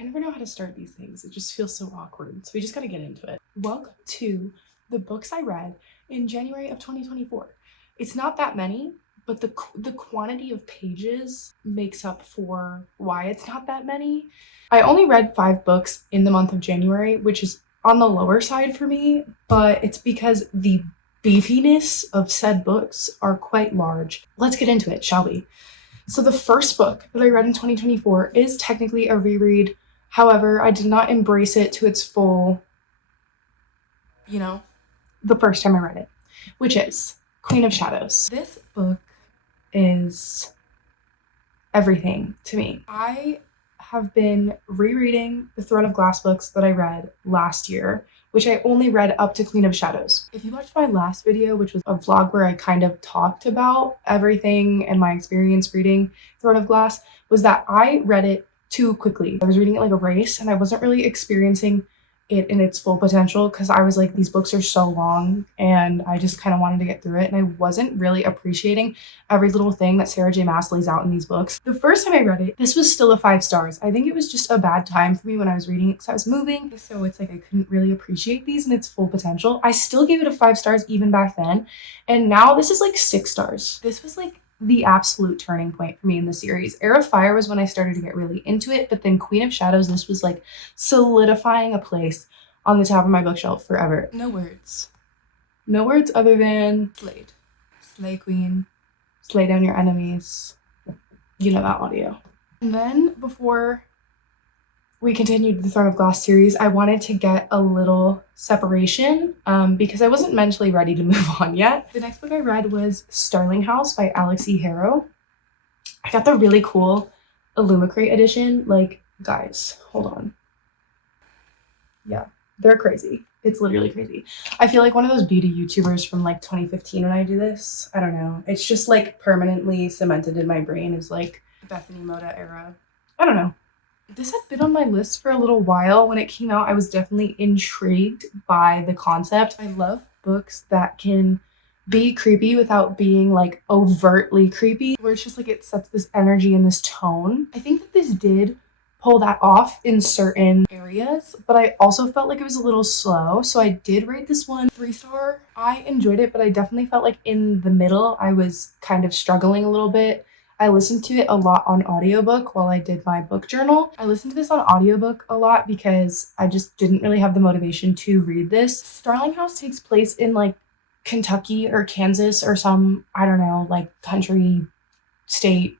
I never know how to start these things. It just feels so awkward. So we just got to get into it. Welcome to the books I read in January of 2024. It's not that many, but the quantity of pages makes up for why it's not that many. I only read 5 books in the month of January, which is on the lower side for me, but it's because the beefiness of said books are quite large. Let's get into it, shall we? So the first book that I read in 2024 is technically a reread. However, I did not embrace it to its full, the first time I read it, which is Queen of Shadows. This book is everything to me. I have been rereading the Throne of Glass books that I read last year, which I only read up to Queen of Shadows. If you watched my last video, which was a vlog where I kind of talked about everything and my experience reading Throne of Glass, was that I read it too quickly. I was reading it like a race and I wasn't really experiencing it in its full potential because I was like, these books are so long and I just kind of wanted to get through it, and I wasn't really appreciating every little thing that Sarah J. Maas lays out in these books. The first time I read it, this was still a 5 stars. I think it was just a bad time for me when I was reading it because I was moving, so it's like I couldn't really appreciate these in its full potential. I still gave it a 5 stars even back then, and now this is like 6 stars. This was like the absolute turning point for me in the series. Heir of Fire was when I started to get really into it, but then Queen of Shadows, this was like solidifying a place on the top of my bookshelf forever. No words. No words other than slayed. Slay queen. Slay down your enemies. You know that audio. And then before we continued the Throne of Glass series, I wanted to get a little separation because I wasn't mentally ready to move on yet. The next book I read was Starling House by Alix Harrow. I got the really cool Illumicrate edition. Like, guys, hold on. Yeah, they're crazy. It's literally crazy. I feel like one of those beauty YouTubers from like 2015 when I do this. I don't know. It's just like permanently cemented in my brain as like Bethany Moda era. I don't know. This had been on my list for a little while. When it came out, I was definitely intrigued by the concept. I love books that can be creepy without being like overtly creepy, where it's just like it sets this energy and this tone. I think that this did pull that off in certain areas, but I also felt like it was a little slow. So I did rate this one 3 star. I enjoyed it, but I definitely felt like in the middle, I was kind of struggling a little bit. I listened to it a lot on audiobook while I did my book journal. I listened to this on audiobook a lot because I just didn't really have the motivation to read this. Starling House takes place in like Kentucky or Kansas or some, I don't know, like country, state.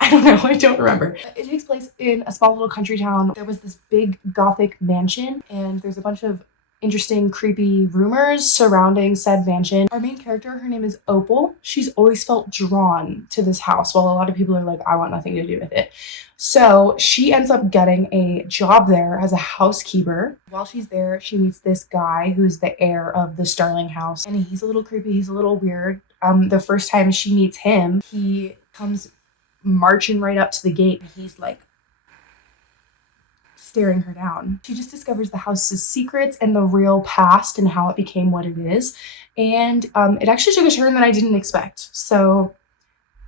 I don't know, I don't remember. It takes place in a small little country town. There was this big Gothic mansion, and there's a bunch of interesting, creepy rumors surrounding said mansion. Our main character, her name is Opal. She's always felt drawn to this house, while a lot of people are like, I want nothing to do with it. So she ends up getting a job there as a housekeeper. While she's there, she meets this guy who's the heir of the Starling House, and he's a little creepy, he's a little weird. The first time she meets him, he comes marching right up to the gate, and he's like staring her down. She just discovers the house's secrets and the real past and how it became what it is. And it actually took a turn that I didn't expect. So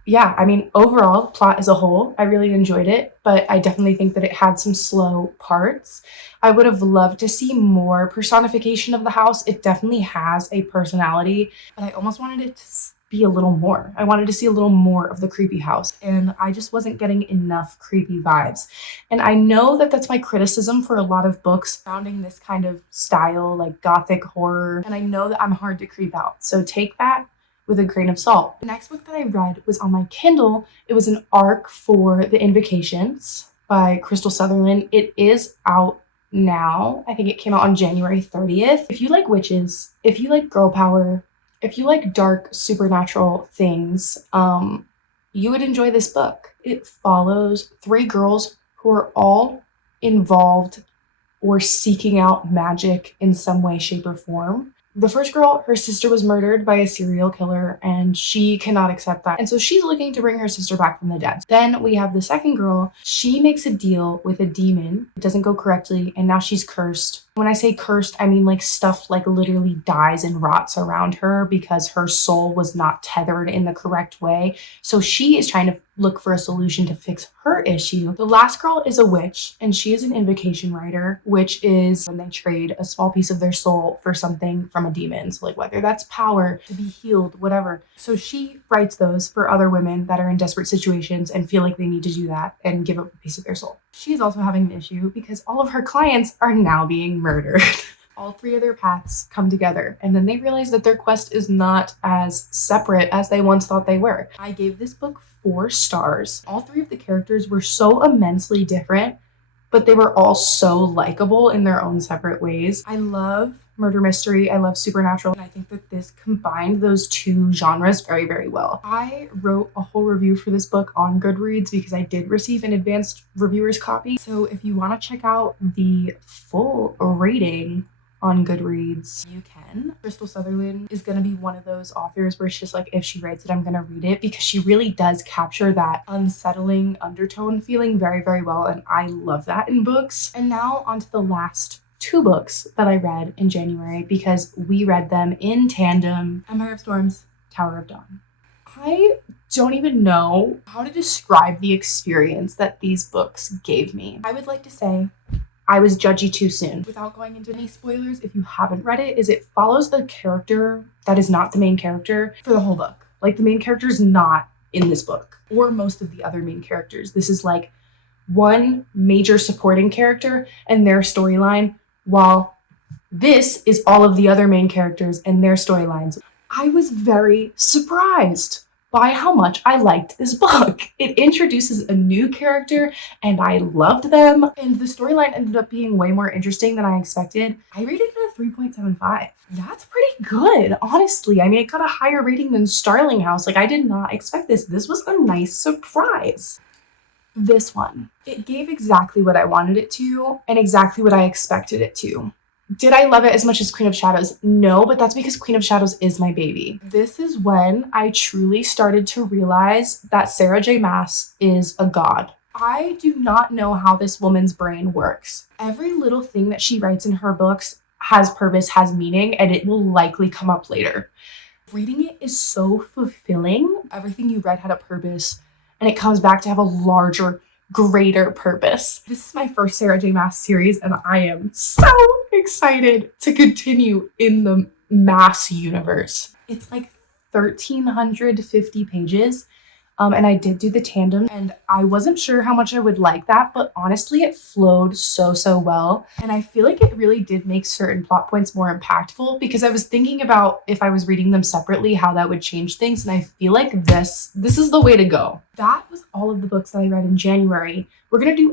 yeah, I mean, overall, plot as a whole, I really enjoyed it, but I definitely think that it had some slow parts. I would have loved to see more personification of the house. It definitely has a personality, but I almost wanted it to be a little more. I wanted to see a little more of the creepy house, and I just wasn't getting enough creepy vibes. And I know that that's my criticism for a lot of books surrounding this kind of style, like Gothic horror, and I know that I'm hard to creep out. So take that with a grain of salt. The next book that I read was on my Kindle. It was an arc for The Invocations by Krystal Sutherland. It is out now. I think it came out on January 30th. If you like witches, if you like girl power, if you like dark supernatural things, you would enjoy this book. It follows 3 girls who are all involved or seeking out magic in some way, shape, or form. The first girl, her sister was murdered by a serial killer, and she cannot accept that. And so she's looking to bring her sister back from the dead. Then we have the second girl. She makes a deal with a demon. It doesn't go correctly, and now she's cursed. When I say cursed, I mean like stuff like literally dies and rots around her because her soul was not tethered in the correct way. So she is trying to look for a solution to fix her issue. The last girl is a witch, and she is an invocation writer, which is when they trade a small piece of their soul for something from a demon. So like whether that's power, to be healed, whatever. So she writes those for other women that are in desperate situations and feel like they need to do that and give up a piece of their soul. She's also having an issue because all of her clients are now being murdered. All three of their paths come together, and then they realize that their quest is not as separate as they once thought they were. I gave this book 4 stars. All 3 of the characters were so immensely different, but they were all so likable in their own separate ways. I love murder mystery, I love supernatural, and I think that this combined those 2 genres very, very well. I wrote a whole review for this book on Goodreads because I did receive an advanced reviewer's copy. So if you want to check out the full rating on Goodreads, you can. Krystal Sutherland is going to be one of those authors where it's just like, if she writes it, I'm going to read it, because she really does capture that unsettling undertone feeling very, very well, and I love that in books. And now on to the last 2 books that I read in January, because we read them in tandem: Empire of Storms, Tower of Dawn. I don't even know how to describe the experience that these books gave me. I would like to say I was judgy too soon. Without going into any spoilers, if you haven't read it, is it follows a character that is not the main character for the whole book. Like, the main character is not in this book, or most of the other main characters. This is like one major supporting character and their storyline, while this is all of the other main characters and their storylines. I was very surprised by how much I liked this book. It introduces a new character and I loved them, and the storyline ended up being way more interesting than I expected. I rated it a 3.75. That's pretty good, honestly. I mean, it got a higher rating than Starling House. Like, I did not expect this. This was a nice surprise. This one, it gave exactly what I wanted it to and exactly what I expected it to. Did I love it as much as Queen of Shadows? No, but that's because Queen of Shadows is my baby. This is when I truly started to realize that Sarah J. Maas is a god. I do not know how this woman's brain works. Every little thing that she writes in her books has purpose, has meaning, and it will likely come up later. Reading it is so fulfilling. Everything you read had a purpose, and it comes back to have a larger, greater purpose. This is my first Sarah J. Maas series, and I am so excited to continue in the Maas universe. It's like 1,350 pages, and I did do the tandem, and I wasn't sure how much I would like that, but honestly, it flowed so well, and I feel like it really did make certain plot points more impactful, because I was thinking about, if I was reading them separately, how that would change things, and I feel like this is the way to go. That was all of the books that I read in January. We're gonna do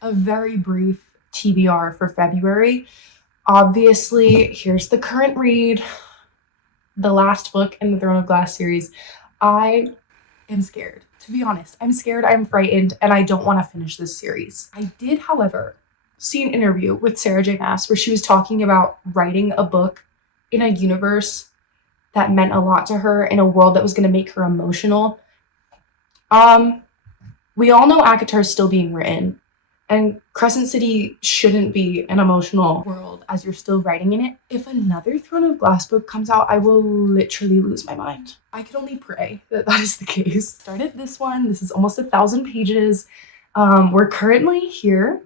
a very brief TBR for February. Obviously, here's the current read, the last book in the Throne of Glass series. I am scared. To be honest, I'm scared, I'm frightened, and I don't want to finish this series. I did, however, see an interview with Sarah J. Maas where she was talking about writing a book in a universe that meant a lot to her, in a world that was going to make her emotional. We all know ACOTAR is still being written, and Crescent City shouldn't be an emotional world as you're still writing in it. If another Throne of Glass book comes out, I will literally lose my mind. I can only pray that that is the case. Started this one. This is almost 1,000 pages. We're currently here.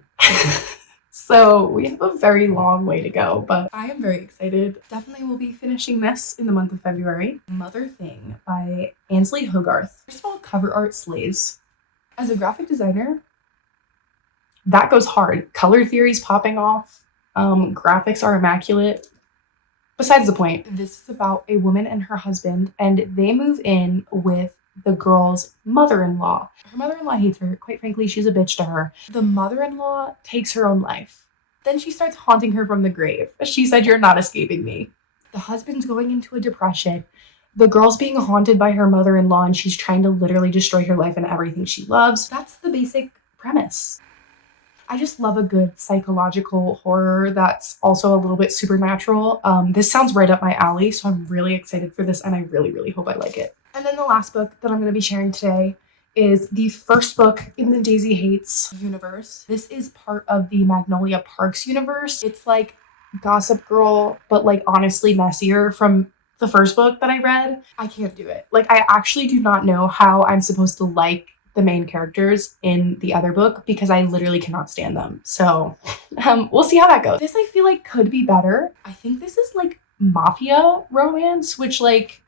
So we have a very long way to go, but I am very excited. Definitely will be finishing this in the month of February. Mother Thing by Ainslie Hogarth. First of all, cover art slays. As a graphic designer, that goes hard. Color theory's popping off. Graphics are immaculate. Besides the point, this is about a woman and her husband, and they move in with the girl's mother-in-law. Her mother-in-law hates her. Quite frankly, she's a bitch to her. The mother-in-law takes her own life. Then she starts haunting her from the grave. She said, "You're not escaping me." The husband's going into a depression. The girl's being haunted by her mother-in-law, and she's trying to literally destroy her life and everything she loves. That's the basic premise. I just love a good psychological horror that's also a little bit supernatural. This sounds right up my alley, so I'm really excited for this, and I really, really hope I like it. And then the last book that I'm going to be sharing today is the first book in the Daisy Haites universe. This is part of the Magnolia Parks universe. It's like Gossip Girl, but like honestly messier from the first book that I read, I can't do it. Like, I actually do not know how I'm supposed to like the main characters in the other book because I literally cannot stand them. So we'll see how that goes. This I feel like could be better. I think this is like mafia romance, which like,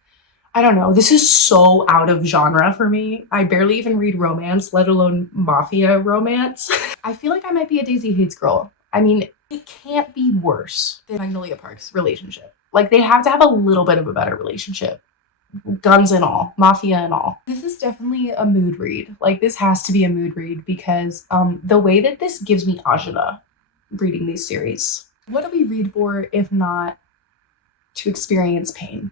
I don't know. This is so out of genre for me. I barely even read romance, let alone mafia romance. I feel like I might be a Daisy Haites girl. I mean, it can't be worse than Magnolia Park's relationship. Like, they have to have a little bit of a better relationship. Guns and all, mafia and all. This is definitely a mood read. Like, this has to be a mood read because the way that this gives me agita reading these series. What do we read for if not to experience pain?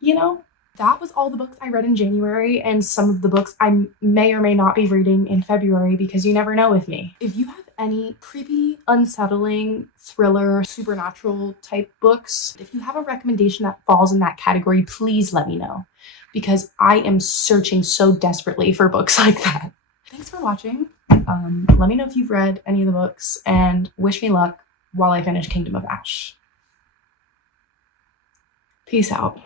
You know? That was all the books I read in January and some of the books I may or may not be reading in February because you never know with me. If you have any creepy, unsettling, thriller, supernatural type books, if you have a recommendation that falls in that category, please let me know because I am searching so desperately for books like that. Thanks for watching. Let me know if you've read any of the books and wish me luck while I finish Kingdom of Ash. Peace out.